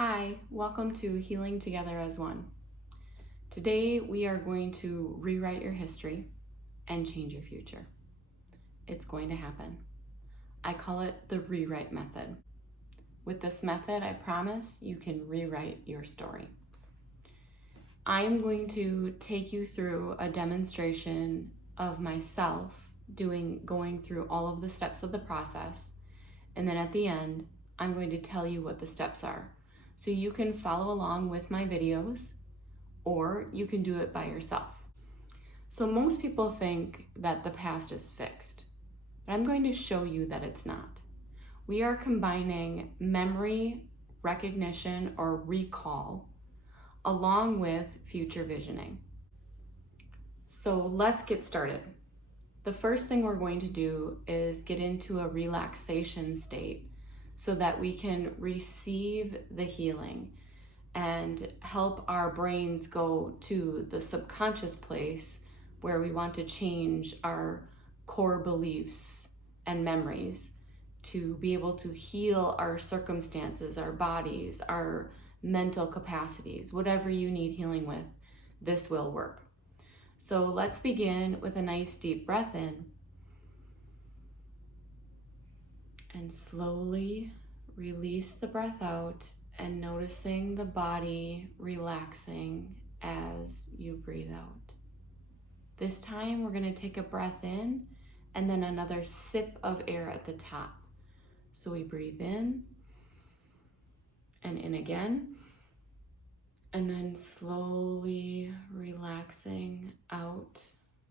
Hi, welcome to Healing Together as One. Today we are going to rewrite your history and change your future. It's going to happen. I call it the rewrite method. With this method, I promise you can rewrite your story. I am going to take you through a demonstration of myself going through all of the steps of the process, and then at the end, I'm going to tell you what the steps are. So you can follow along with my videos, or you can do it by yourself. So most people think that the past is fixed, but I'm going to show you that it's not. We are combining memory, recognition, or recall, along with future visioning. So let's get started. The first thing we're going to do is get into a relaxation state so that we can receive the healing and help our brains go to the subconscious place where we want to change our core beliefs and memories to be able to heal our circumstances, our bodies, our mental capacities. Whatever you need healing with, this will work. So let's begin with a nice deep breath in. And slowly release the breath out and noticing the body relaxing as you breathe out. This time we're going to take a breath in and then another sip of air at the top. So we breathe in and in again, and then slowly relaxing out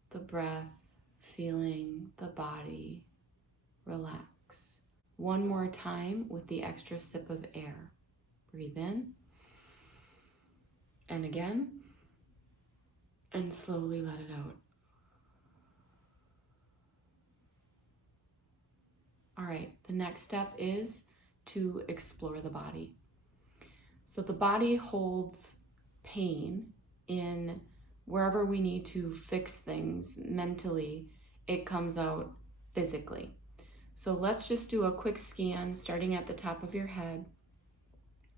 the breath, feeling the body relax. One more time with the extra sip of air. Breathe in, and again, and slowly let it out. All right, the next step is to explore the body. So the body holds pain in wherever we need to fix things mentally, it comes out physically. So let's just do a quick scan starting at the top of your head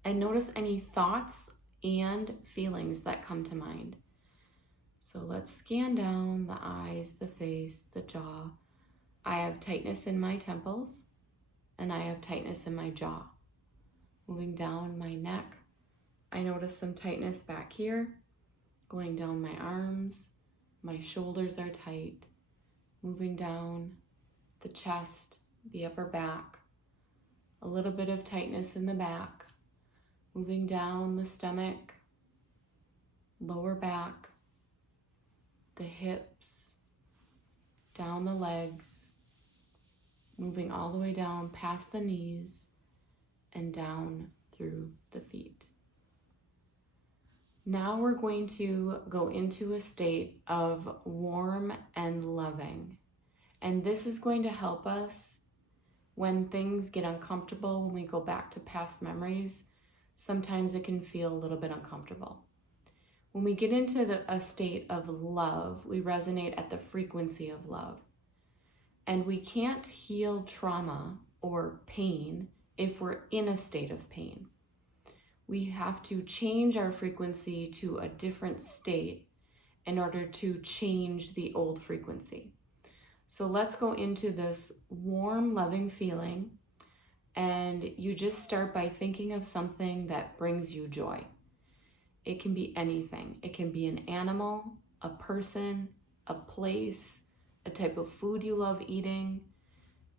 and notice any thoughts and feelings that come to mind. So let's scan down the eyes, the face, the jaw. I have tightness in my temples and I have tightness in my jaw. Moving down my neck, I notice some tightness back here. Going down my arms, my shoulders are tight. Moving down the chest, the upper back, a little bit of tightness in the back, moving down the stomach, lower back, the hips, down the legs, moving all the way down past the knees and down through the feet. Now we're going to go into a state of warm and loving. And this is going to help us when things get uncomfortable, when we go back to past memories. Sometimes it can feel a little bit uncomfortable. When we get into a state of love, we resonate at the frequency of love. And we can't heal trauma or pain if we're in a state of pain. We have to change our frequency to a different state in order to change the old frequency. So let's go into this warm, loving feeling, and you just start by thinking of something that brings you joy. It can be anything. It can be an animal, a person, a place, a type of food you love eating,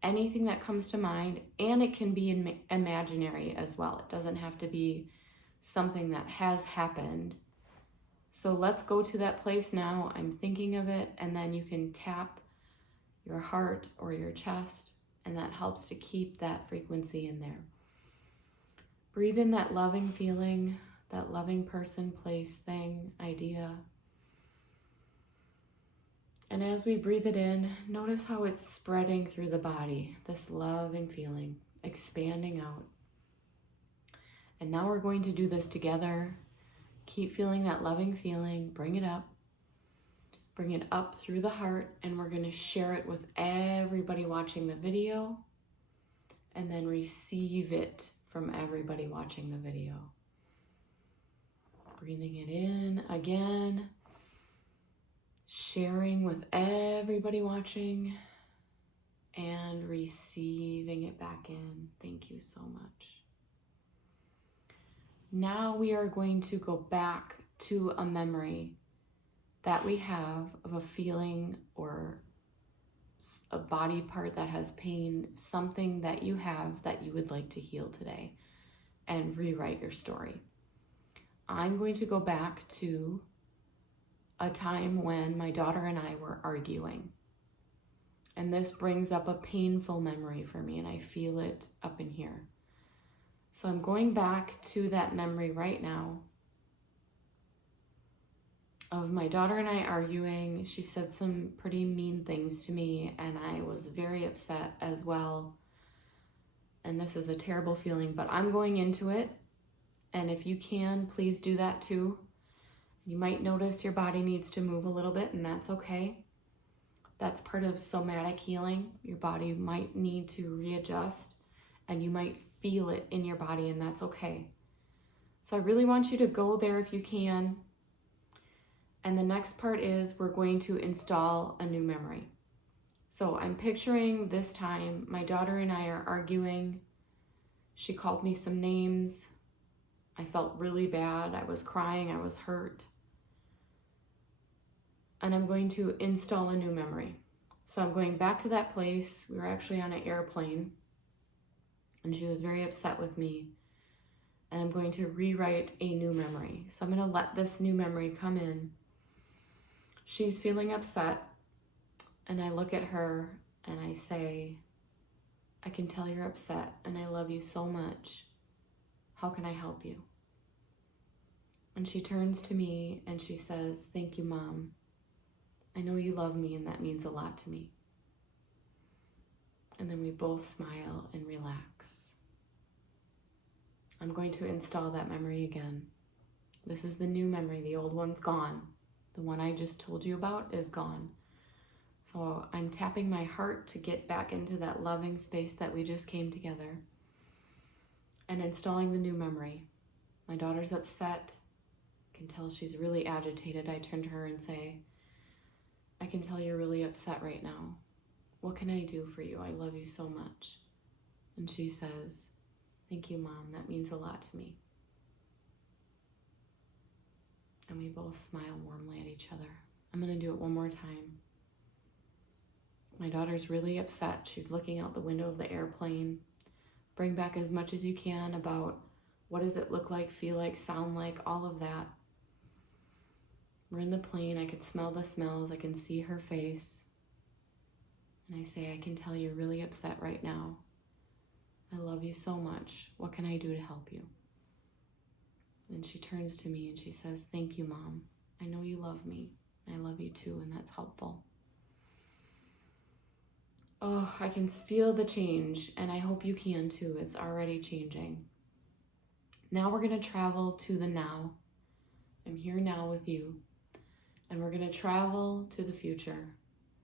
anything that comes to mind, and it can be imaginary as well. It doesn't have to be something that has happened. So let's go to that place now. I'm thinking of it, and then you can tap your heart or your chest, and that helps to keep that frequency in there. Breathe in that loving feeling, that loving person, place, thing, idea. And as we breathe it in, notice how it's spreading through the body, this loving feeling, expanding out. And now we're going to do this together. Keep feeling that loving feeling, bring it up. Bring it up through the heart, and we're going to share it with everybody watching the video, and then receive it from everybody watching the video. Breathing it in again. Sharing with everybody watching and receiving it back in. Thank you so much. Now we are going to go back to a memory that we have of a feeling or a body part that has pain, something that you have that you would like to heal today and rewrite your story. I'm going to go back to a time when my daughter and I were arguing. And this brings up a painful memory for me, and I feel it up in here. So I'm going back to that memory right now of my daughter and I arguing. She said some pretty mean things to me, and I was very upset as well. And this is a terrible feeling, but I'm going into it. And if you can, please do that too. You might notice your body needs to move a little bit, and that's okay. That's part of somatic healing. Your body might need to readjust, and you might feel it in your body, and that's okay. So I really want you to go there if you can. And the next part is we're going to install a new memory. So I'm picturing this time my daughter and I are arguing. She called me some names. I felt really bad. I was crying. I was hurt. And I'm going to install a new memory. So I'm going back to that place. We were actually on an airplane, and she was very upset with me. And I'm going to rewrite a new memory. So I'm going to let this new memory come in. She's feeling upset, and I look at her and I say, I can tell you're upset, and I love you so much. How can I help you? And she turns to me and she says, thank you, Mom. I know you love me, and that means a lot to me. And then we both smile and relax. I'm going to install that memory again. This is the new memory. The old one's gone. The one I just told you about is gone. So I'm tapping my heart to get back into that loving space that we just came together and installing the new memory. My daughter's upset. I can tell she's really agitated. I turn to her and say, I can tell you're really upset right now. What can I do for you? I love you so much. And she says, thank you, Mom. That means a lot to me. And we both smile warmly at each other. I'm going to do it one more time. My daughter's really upset. She's looking out the window of the airplane. Bring back as much as you can about what does it look like, feel like, sound like, all of that. We're in the plane. I could smell the smells. I can see her face. And I say, I can tell you're really upset right now. I love you so much. What can I do to help you? Then she turns to me and she says, thank you, Mom. I know you love me. I love you too, and that's helpful. Oh, I can feel the change, and I hope you can too. It's already changing. Now we're going to travel to the now. I'm here now with you. And we're going to travel to the future,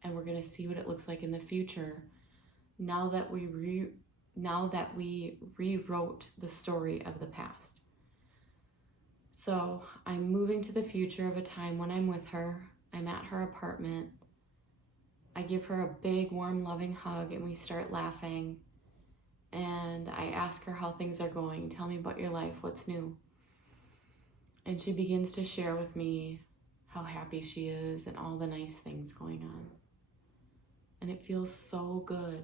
and we're going to see what it looks like in the future now that we rewrote the story of the past. So I'm moving to the future of a time when I'm with her. I'm at her apartment. I give her a big, warm, loving hug, and we start laughing. And I ask her how things are going. Tell me about your life. What's new? And she begins to share with me how happy she is and all the nice things going on. And it feels so good.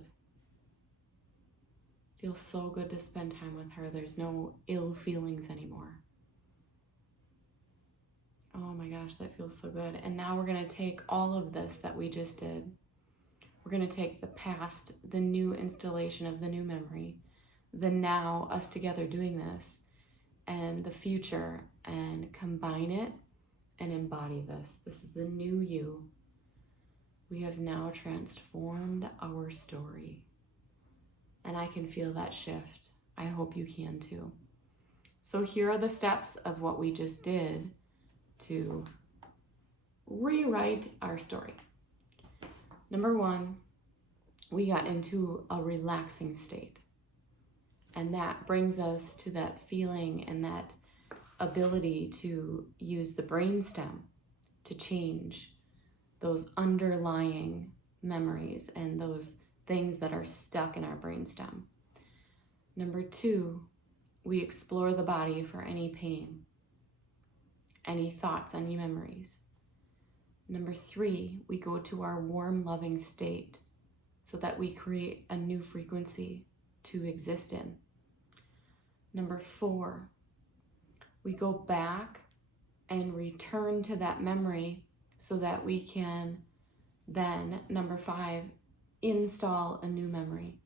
It feels so good to spend time with her. There's no ill feelings anymore. Oh my gosh, that feels so good. And now we're going to take all of this that we just did. We're going to take the past, the new installation of the new memory, the now, us together doing this, and the future, and combine it and embody this. This is the new you. We have now transformed our story. And I can feel that shift. I hope you can too. So here are the steps of what we just did to rewrite our story. Number one, we got into a relaxing state. And that brings us to that feeling and that ability to use the brainstem to change those underlying memories and those things that are stuck in our brainstem. Number 2, we explore the body for any pain, any thoughts, any memories. Number 3, we go to our warm, loving state so that we create a new frequency to exist in. Number 4, we go back and return to that memory so that we can then, number 5, install a new memory.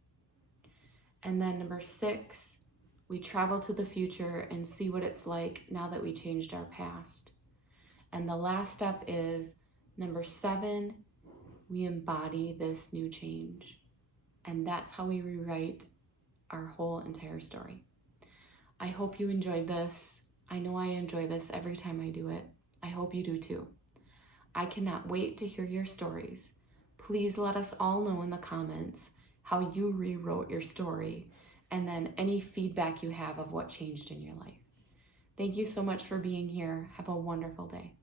And then number 6, we travel to the future and see what it's like now that we changed our past. And the last step is number 7, we embody this new change. And that's how we rewrite our whole entire story. I hope you enjoyed this. I know I enjoy this every time I do it. I hope you do too. I cannot wait to hear your stories. Please let us all know in the comments how you rewrote your story and then any feedback you have of what changed in your life. Thank you so much for being here. Have a wonderful day.